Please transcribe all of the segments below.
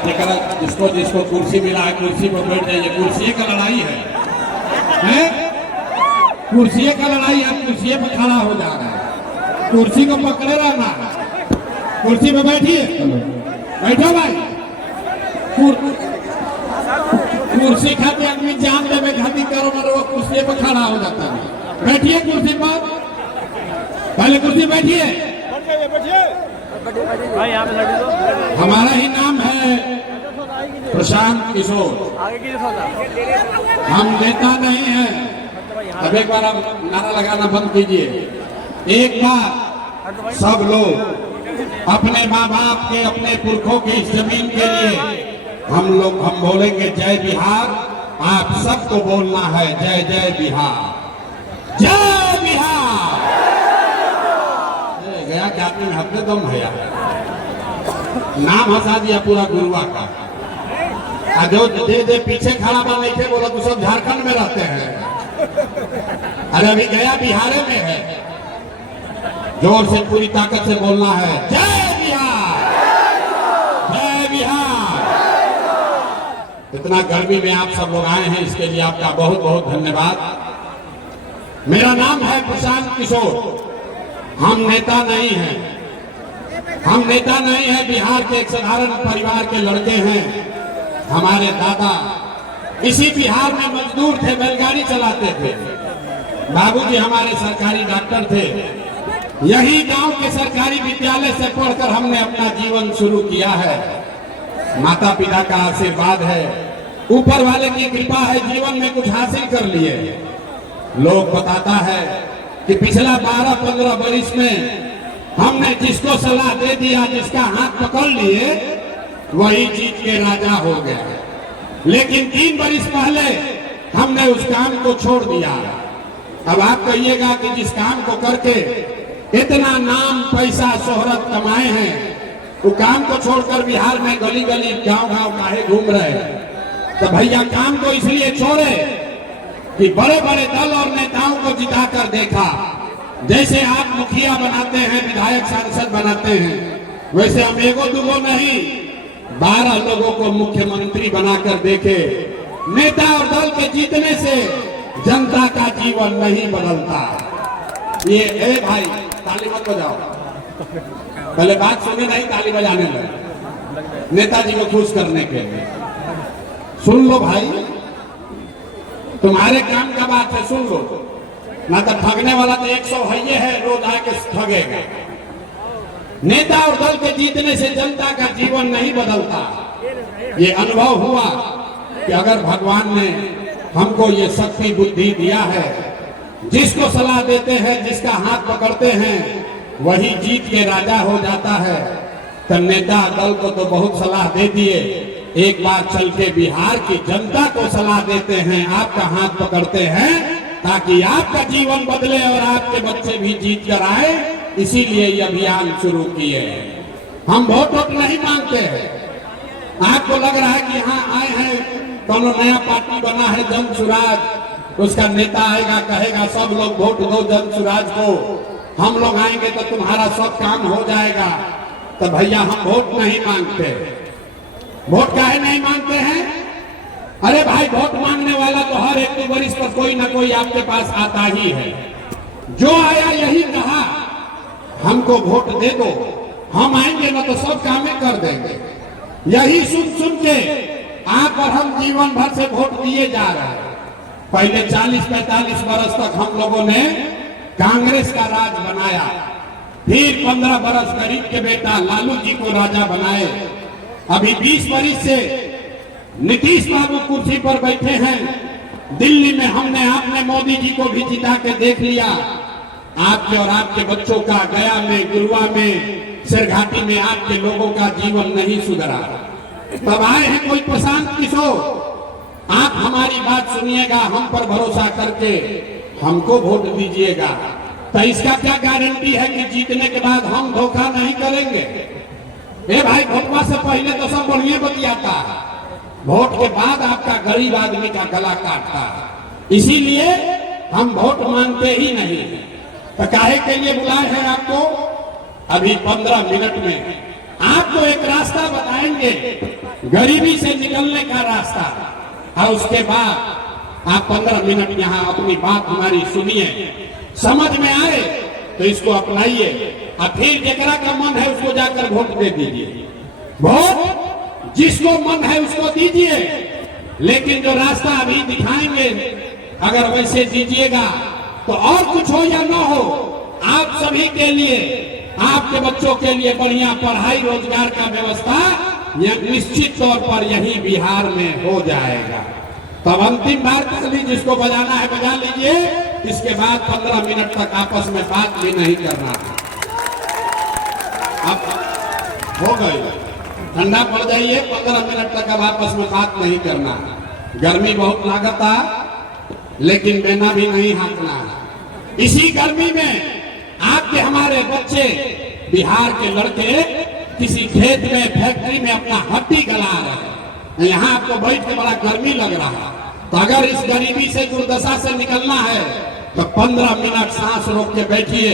जिसको जिसको कुर्सी मिला है कुर्सी पर बैठ जाइए। कुर्सी का लड़ाई है? कुर्सी का लड़ाई है। कुर्सी पर खड़ा हो जा रहा है, कुर्सी को पकड़े रहना। कुर्सी पे बैठिए, बैठो भाई। कुर्सी खाते आदमी जान देवे खाती करो मरो, कुर्सी पर खड़ा हो जाता है। बैठिए कुर्सी पर, पहले कुर्सी बैठिए। हमारा ही नाम है प्रशांत किशोर, हम नेता नहीं हैं। अब एक बार आप नारा लगाना बंद कीजिए। एक बार सब लोग अपने माँ बाप के, अपने पुरखों की इस जमीन के लिए हम बोलेंगे जय बिहार। आप सबको बोलना है जय जय बिहार, जय बिहार। गया क्या आपने हफ्ते दम भैया नाम हंसा दिया पूरा गुरुआ का। जो दे पीछे खड़ा बन नहीं थे बोला तो सब झारखंड में रहते हैं। अरे अभी गया बिहार में है। जोर से पूरी ताकत से बोलना है जय बिहार, जय बिहार। इतना गर्मी में आप सब लोग आए हैं, इसके लिए आपका बहुत बहुत धन्यवाद। मेरा नाम है प्रशांत किशोर। हम नेता नहीं हैं, हम नेता नहीं हैं। बिहार के एक साधारण परिवार के लड़के हैं। हमारे दादा इसी बिहार में मजदूर थे, बैलगाड़ी चलाते थे। बाबूजी हमारे सरकारी डॉक्टर थे। यही गांव के सरकारी विद्यालय से पढ़कर हमने अपना जीवन शुरू किया है। माता पिता का आशीर्वाद है, ऊपर वाले की कृपा है, जीवन में कुछ हासिल कर लिए। लोग बताता है कि पिछला 12-15 वर्ष में हमने जिसको सलाह दे दिया, जिसका हाथ पकड़ लिए, वही जीत के राजा हो गया। लेकिन 3 वर्ष पहले हमने उस काम को छोड़ दिया। अब आप कहिएगा कि जिस काम को करके इतना नाम पैसा शोहरत कमाए हैं, वो काम को छोड़कर बिहार में गली गली गांव गांव काहे घूम रहे हैं? तो भैया काम को इसलिए छोड़े कि बड़े बड़े दल और नेताओं को जिताकर देखा। जैसे आप मुखिया बनाते हैं, विधायक सांसद बनाते हैं, वैसे हम एगो दुगो नहीं 12 लोगों को मुख्यमंत्री बनाकर देखे। नेता और दल के जीतने से जनता का जीवन नहीं बदलता। ये ए भाई ताली मत बजाओ, पहले बात सुने, नहीं ताली बजाने लगे नेताजी को खुश करने के लिए। सुन लो भाई, तुम्हारे काम का बात है, सुन लो ना। तो ठगने वाला तो 100 है, रोज आके ठगेगा। नेता और दल के जीतने से जनता का जीवन नहीं बदलता। ये अनुभव हुआ कि अगर भगवान ने हमको ये शक्ति बुद्धि दिया है, जिसको सलाह देते हैं, जिसका हाथ पकड़ते हैं, वही जीत के राजा हो जाता है। तो नेता दल को तो बहुत सलाह दे दिए, एक बार चल के बिहार की जनता को सलाह देते हैं, आपका हाथ पकड़ते हैं, ताकि आपका जीवन बदले और आपके बच्चे भी जीत कर आए। इसीलिए ये अभियान शुरू किए। हम वोट नहीं मांगते हैं। आपको लग रहा है कि यहाँ आए हैं, दोनों नया पार्टी बना है जन सुराज, उसका नेता आएगा कहेगा सब लोग वोट दो जन सुराज को, हम लोग आएंगे तो तुम्हारा सब काम हो जाएगा। तो भैया हम वोट नहीं मांगते। वोट काहे नहीं मांगते हैं? अरे भाई वोट मांगने वाला तो हर 1-2 वर्ष पर कोई ना कोई आपके पास आता ही है। जो आया यही कहा हमको वोट दे दो, हम आएंगे ना तो सब कामें कर देंगे। यही सुन सुन के आप और हम जीवन भर से वोट दिए जा रहे हैं। पहले 40-45 वर्ष तक हम लोगों ने कांग्रेस का राज बनाया, फिर 15 वर्ष गरीब के बेटा लालू जी को राजा बनाए। अभी 20 वर्ष से नीतीश बाबू कुर्सी पर बैठे हैं। दिल्ली में हमने आपने मोदी जी को भी जिता के देख लिया। आपके और आपके बच्चों का गया में, गुरुआ में, सिरघाटी में आपके लोगों का जीवन नहीं सुधरा। तब आए हैं कोई प्रशांत किशोर। आप हमारी बात सुनिएगा, हम पर भरोसा करके हमको वोट दीजिएगा। तो इसका क्या गारंटी है कि जीतने के बाद हम धोखा नहीं करेंगे? ए भाई, वोटवा से पहले तो सब बढ़िया बतियाता है, वोट के बाद आपका गरीब आदमी का गला काटता है। इसीलिए हम वोट मांगते ही नहीं। तो काहे के लिए बुलाए हैं आपको? अभी 15 मिनट में आपको एक रास्ता बताएंगे, गरीबी से निकलने का रास्ता, और उसके बाद आप 15 मिनट यहाँ अपनी बात हमारी सुनिए, समझ में आए तो इसको अपनाइए, और फिर जकरा का मन है उसको जाकर वोट दे दीजिए। वोट जिसको मन है उसको दीजिए, लेकिन जो रास्ता अभी दिखाएंगे अगर वैसे दीजिएगा तो और कुछ हो या ना हो, आप सभी के लिए, आपके बच्चों के लिए बढ़िया पढ़ाई रोजगार का व्यवस्था यह निश्चित तौर पर यही बिहार में हो जाएगा। तब अंतिम बार कर लीजिए, जिसको बजाना है बजा लीजिए, इसके बाद 15 मिनट तक आपस में बात भी नहीं करना। अब हो गई, ठंडा पड़ जाइए, 15 मिनट तक अब आपस में बात नहीं करना। गर्मी बहुत लागता, लेकिन बेना भी नहीं हाँकना है। इसी गर्मी में आपके हमारे बच्चे, बिहार के लड़के किसी खेत में, फैक्ट्री में अपना हड्डी गला रहे हैं, यहाँ आपको बैठ के बड़ा गर्मी लग रहा है। तो अगर इस गरीबी से, दुर्दशा से निकलना है तो 15 मिनट सांस रोक के बैठिए,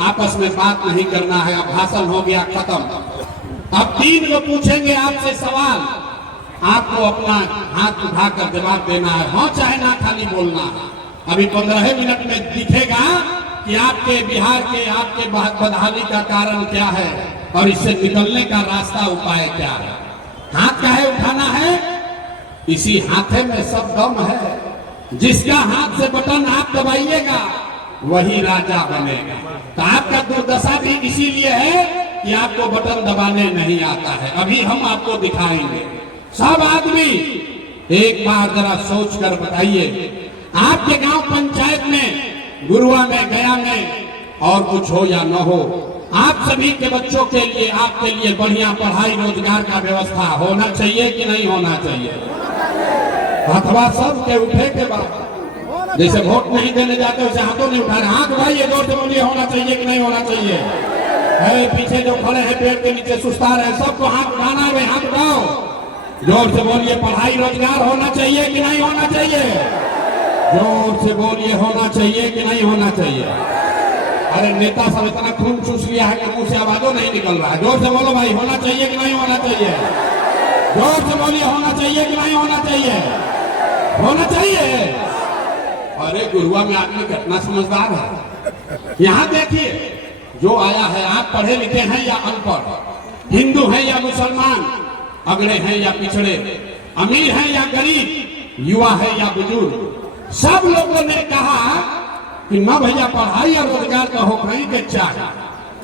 आपस में बात नहीं करना है। अब भाषण हो गया खत्म। अब 3 लोग पूछेंगे आपसे सवाल, आपको अपना हाथ उठाकर जवाब देना है, हाँ चाहे ना, खाली बोलना है। अभी 15 मिनट में दिखेगा कि आपके बिहार के, आपके बदहाली का कारण क्या है और इससे निकलने का रास्ता, उपाय क्या है। हाथ काहे उठाना है? इसी हाथे में सब दम है। जिसका हाथ से बटन आप दबाइएगा वही राजा बनेगा। तो आपका दुर्दशा भी इसीलिए है कि आपको बटन दबाने नहीं आता है। अभी हम आपको दिखाएंगे। सब आदमी एक बार जरा सोच कर बताइए, आपके गांव पंचायत में, गुरुआ में, गया में और कुछ हो या न हो, आप सभी के बच्चों के लिए, आपके लिए बढ़िया पढ़ाई रोजगार का व्यवस्था होना चाहिए कि नहीं होना चाहिए? अथवा सब के उठे के बाद, जैसे वोट नहीं देने जाते वैसे हाथों नहीं उठा रहे, हाथ उठाइए, जोर से बोलिए, होना चाहिए कि नहीं होना चाहिए? है पीछे जो खड़े हैं पेड़ के नीचे सुस्ता रहे, सबको हाथ उठाना है, हाथ उठाओ, जोर से बोलिए, पढ़ाई रोजगार होना चाहिए कि नहीं होना चाहिए? जोर से बोलिए, होना चाहिए कि नहीं होना चाहिए? अरे नेता सब इतना खून चूस लिया है कि मुंह से आवाजों नहीं निकल रहा है। जोर से बोलो भाई, होना चाहिए कि नहीं होना चाहिए? जोर से बोलिए, होना चाहिए कि नहीं होना चाहिए? होना चाहिए। अरे गुरुआ में आदमी कितना समझदार है। यहाँ देखिए, जो आया है, आप पढ़े लिखे हैं या अनपढ़, हिंदू हैं या मुसलमान, अगड़े हैं या पिछड़े, अमीर हैं या गरीब, युवा है या बुजुर्ग, सब लोगों ने कहा कि न भैया पढ़ाई और रोजगार का हो कहीं के चाहिए।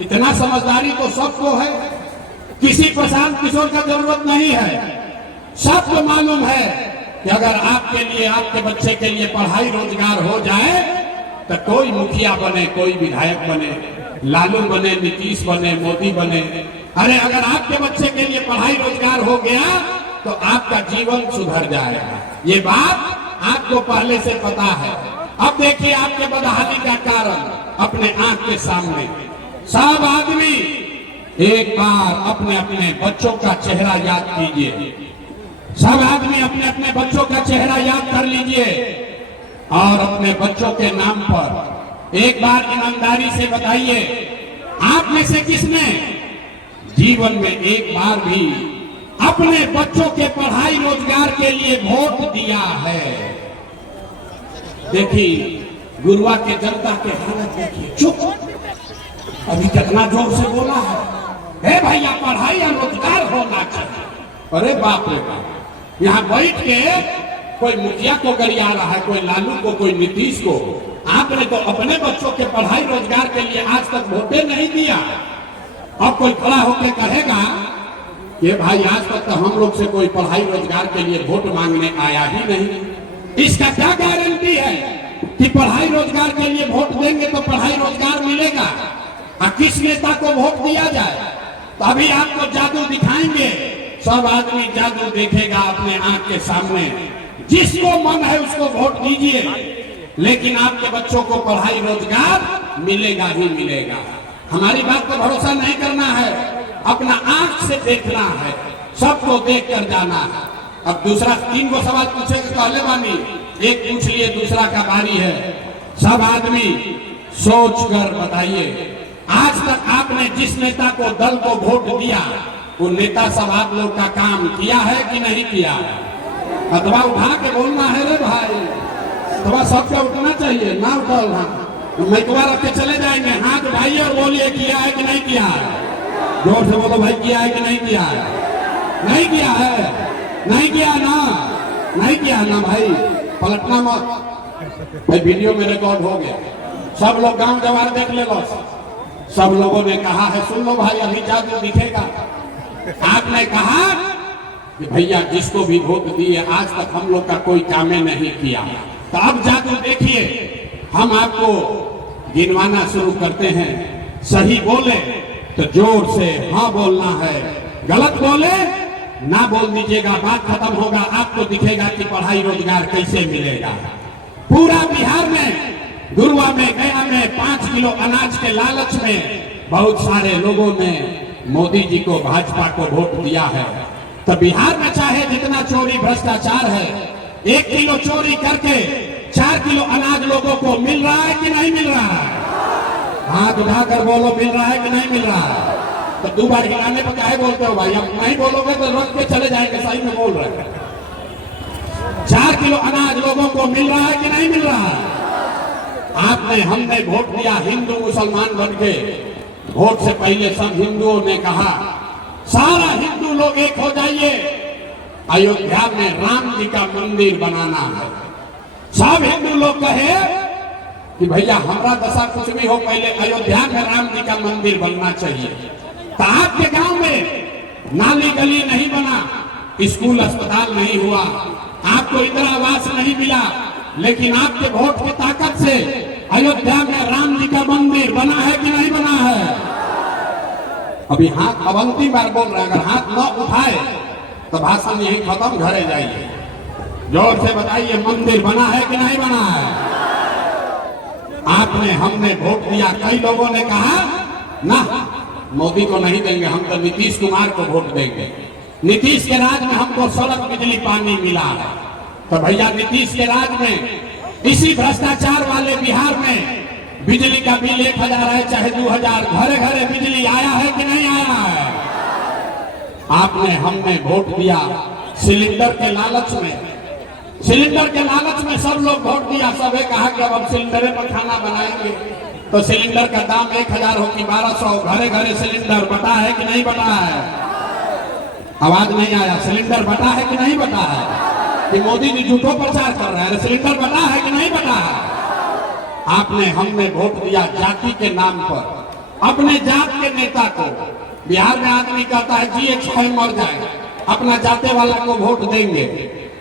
इतना समझदारी तो सबको है, किसी प्रशांत किशोर का जरूरत नहीं है। सबको मालूम है कि अगर आपके लिए, आपके बच्चे के लिए पढ़ाई रोजगार हो जाए तो कोई मुखिया बने, कोई विधायक बने, लालू बने, नीतीश बने, मोदी बने, अरे अगर आपके बच्चे के लिए पढ़ाई रोजगार हो गया तो आपका जीवन सुधर जाएगा। ये बात आपको पहले से पता है। अब देखिए आपके बदहाली का कारण अपने आंख के सामने। सब आदमी एक बार अपने अपने बच्चों का चेहरा याद कीजिए। सब आदमी अपने अपने बच्चों का चेहरा याद कर लीजिए और अपने बच्चों के नाम पर एक बार ईमानदारी से बताइए, आप में से किसने जीवन में एक बार भी अपने बच्चों के पढ़ाई रोजगार के लिए वोट दिया है? देखिए गुरुआ के जनता के हालत देखिए, चुप। अभी कितना जोर से बोला है, भैया पढ़ाई और रोजगार होना चाहिए। अरे बाप रे बाप, यहाँ बैठ के कोई मुखिया को गरिया रहा है, कोई लालू को, कोई नीतीश को। आपने तो अपने बच्चों के पढ़ाई रोजगार के लिए आज तक वोटे नहीं दिया। अब कोई खड़ा होकर कहेगा कि भाई आज तक तो हम लोग से कोई पढ़ाई रोजगार के लिए वोट मांगने आया ही नहीं। इसका क्या गारंटी है कि पढ़ाई रोजगार के लिए वोट देंगे तो पढ़ाई रोजगार मिलेगा? और किस नेता को वोट दिया जाए? तो अभी आपको जादू दिखाएंगे, सब आदमी जादू देखेगा अपने आंख के सामने। जिसको मन है उसको वोट दीजिए, लेकिन आपके बच्चों को पढ़ाई रोजगार मिलेगा ही मिलेगा। हमारी बात पर भरोसा नहीं करना है, अपना आंख से देखना है, सबको देख कर जाना है। अब दूसरा 3 को सवाल पूछेंगे, पहले बानी एक पूछ लिए, दूसरा का बारी है। सब आदमी सोच कर बताइए, आज तक आपने जिस नेता को, दल को वोट दिया, वो नेता सब आप लोग का काम किया है कि नहीं किया है? अथवा उठा के बोलना है रे भाई, अथवा सबका उठना चाहिए, ना उठा मैकवा रख के चले जाएंगे। हाथ भाई और बोलिए किया है कि नहीं किया है? जोर से बोलो भाई, किया है कि नहीं किया है? नहीं किया है, नहीं किया ना, नहीं किया ना भाई, पलटना मत भाई। वीडियो में रिकॉर्ड हो गया, सब लोग गांव जवार देख ले लो। सब लोगों ने कहा है, सुन लो भाई अभी जादू दिखेगा। आपने कहा कि भैया जिसको भी वोट दिए आज तक हम लोग का कोई काम नहीं किया, तो अब जादू देखिए। हम आपको गिनवाना शुरू करते हैं, सही बोले तो जोर से हाँ बोलना है, गलत बोले ना बोल दीजिएगा, बात खत्म होगा। आपको दिखेगा कि पढ़ाई रोजगार कैसे मिलेगा। पूरा बिहार में, गुरुआ में, गया में 5 किलो अनाज के लालच में बहुत सारे लोगों ने मोदी जी को, भाजपा को वोट दिया है। तो बिहार में चाहे जितना चोरी भ्रष्टाचार है, 1 किलो चोरी करके 4 किलो अनाज लोगों को मिल रहा है कि नहीं मिल रहा है? हाथ उठाकर बोलो, मिल रहा है कि नहीं मिल रहा है? तो 2 बार हिलाने पर काहे बोलते हो भाई? अब नहीं बोलोगे तो रख के चले जाएंगे। सही में बोल रहे हैं। 4 किलो अनाज लोगों को मिल रहा है कि नहीं मिल रहा है? आपने, हमने वोट दिया हिंदू मुसलमान बन के। वोट से पहले सब हिंदुओं ने कहा सारा हिंदू लोग एक हो जाइए, अयोध्या में राम जी का मंदिर बनाना है। सब हिंदू लोग कहे कि भैया हमारा दशा कुछ भी हो, पहले अयोध्या में राम जी का मंदिर बनना चाहिए। तो आपके गांव में नाली गली नहीं बना, स्कूल अस्पताल नहीं हुआ, आपको इंदिरा आवास नहीं मिला, लेकिन आपके वोट की ताकत से अयोध्या में राम जी का मंदिर बना है कि नहीं बना है? अभी हाथ अवंती बार बोल रहे हैं, अगर हाथ न उठाए तो भाषण यही खत्म, घरे जाइए। जोर से बताइए, मंदिर बना है कि नहीं बना है? आपने, हमने वोट दिया। कई लोगों ने कहा ना मोदी को नहीं देंगे, हम तो नीतीश कुमार को वोट देंगे। नीतीश के राज में हमको सड़क बिजली पानी मिला है। तो भैया नीतीश के राज में, इसी भ्रष्टाचार वाले बिहार में बिजली का बिल 1000 है चाहे 2000, घरे घरे बिजली आया है कि नहीं आया है? आपने, हमने वोट दिया सिलेंडर के लालच में। सिलेंडर के लालच में सब लोग वोट दिया। सबे कहा कि अब सिलेंडर पर खाना बनाएंगे। तो सिलेंडर का दाम 1000 हो कि 1200, घरे घरे सिलेंडर बटा है कि नहीं बटा है? आवाज नहीं आया। सिलेंडर बटा है कि नहीं बटा है? कि मोदी जी झूठो प्रचार कर रहे हैं? सिलेंडर बटा है कि नहीं बटा है? आपने, हमने वोट दिया जाति के नाम पर। अपने जात के नेता को, बिहार में आदमी कहता है जी एक स्वयं मर जाए, अपना जाते वाला को वोट देंगे।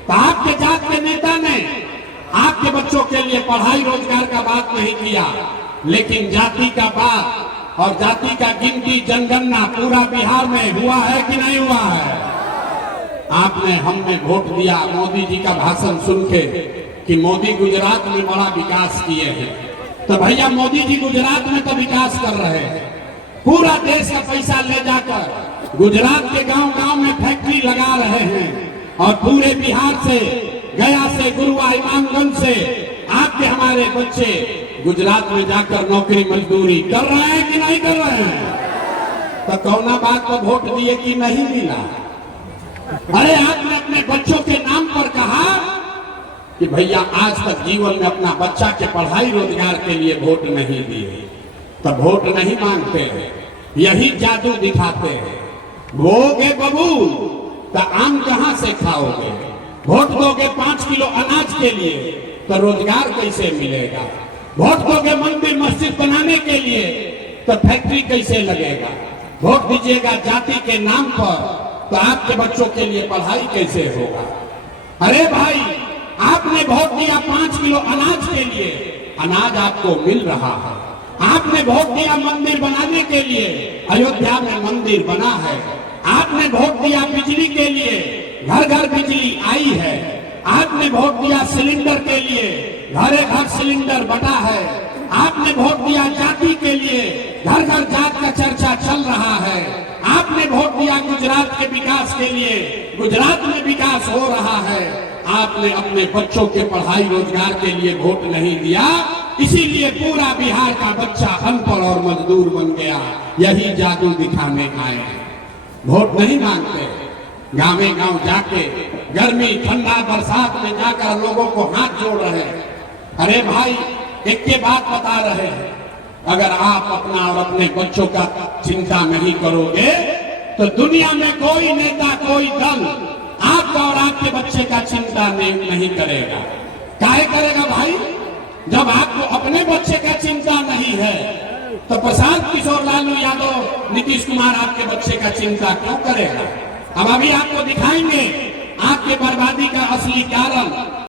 तो आपके जात के नेता ने आपके बच्चों के लिए पढ़ाई रोजगार का बात नहीं किया, लेकिन जाति का बात और जाति का गिनती जनगणना पूरा बिहार में हुआ है कि नहीं हुआ है? आपने, हमने वोट दिया मोदी जी का भाषण सुन के कि मोदी गुजरात में बड़ा विकास किए हैं। तो भैया मोदी जी गुजरात में तो विकास कर रहे हैं, पूरा देश का पैसा ले जाकर गुजरात के गांव गांव में फैक्ट्री लगा रहे हैं, और पूरे बिहार से, गया से, गुरुआ, इमामगंज से आपके हमारे बच्चे गुजरात में जाकर नौकरी मजदूरी कर रहे हैं कि नहीं कर रहे हैं? तो कौना बात को वोट दिए कि नहीं मिला? अरे आपने अपने बच्चों के नाम पर कहा कि भैया आज तक जीवन में अपना बच्चा के पढ़ाई रोजगार के लिए वोट नहीं दिए, तो वोट नहीं मांगते हैं, यही जादू दिखाते हैं। भोगे बबूल तो आम कहां से खाओगे? वोट दोगे 5 किलो अनाज के लिए तो रोजगार कैसे मिलेगा? वोट दोगे मंदिर मस्जिद बनाने के लिए तो फैक्ट्री कैसे लगेगा? वोट दीजिएगा जाति के नाम पर तो आपके बच्चों के लिए पढ़ाई कैसे होगा? अरे भाई, आपने वोट दिया 5 किलो अनाज के लिए, अनाज आपको मिल रहा है। आपने वोट दिया मंदिर बनाने के लिए, अयोध्या में मंदिर बना है। आपने वोट दिया बिजली के लिए, घर घर बिजली आई है। आपने वोट दिया सिलेंडर के लिए, घरे घर सिलेंडर बटा है। आपने वोट दिया जाति के लिए, घर घर जात का चर्चा चल रहा है। आपने वोट दिया गुजरात के विकास के लिए, गुजरात में विकास हो रहा है। आपने अपने बच्चों के पढ़ाई रोजगार के लिए वोट नहीं दिया, इसीलिए पूरा बिहार का बच्चा अनपढ़ और मजदूर बन गया। यही जादू दिखाने आए हैं। वोट नहीं मांगते, गाँव गांव जाके गर्मी ठंडा बरसात में जाकर लोगों को हाथ जोड़ रहे हैं। अरे भाई, एक के बात बता रहे हैं, अगर आप अपना और अपने बच्चों का चिंता नहीं करोगे तो दुनिया में कोई नेता, कोई दल आपका और आपके बच्चे का चिंता नहीं करेगा। काहे करेगा भाई? जब आपको अपने बच्चे का चिंता नहीं है तो प्रशांत किशोर लालू यादव, नीतीश कुमार आपके बच्चे का चिंता क्यों करेगा? अब अभी आपको दिखाएंगे आपके बर्बादी का असली कारण।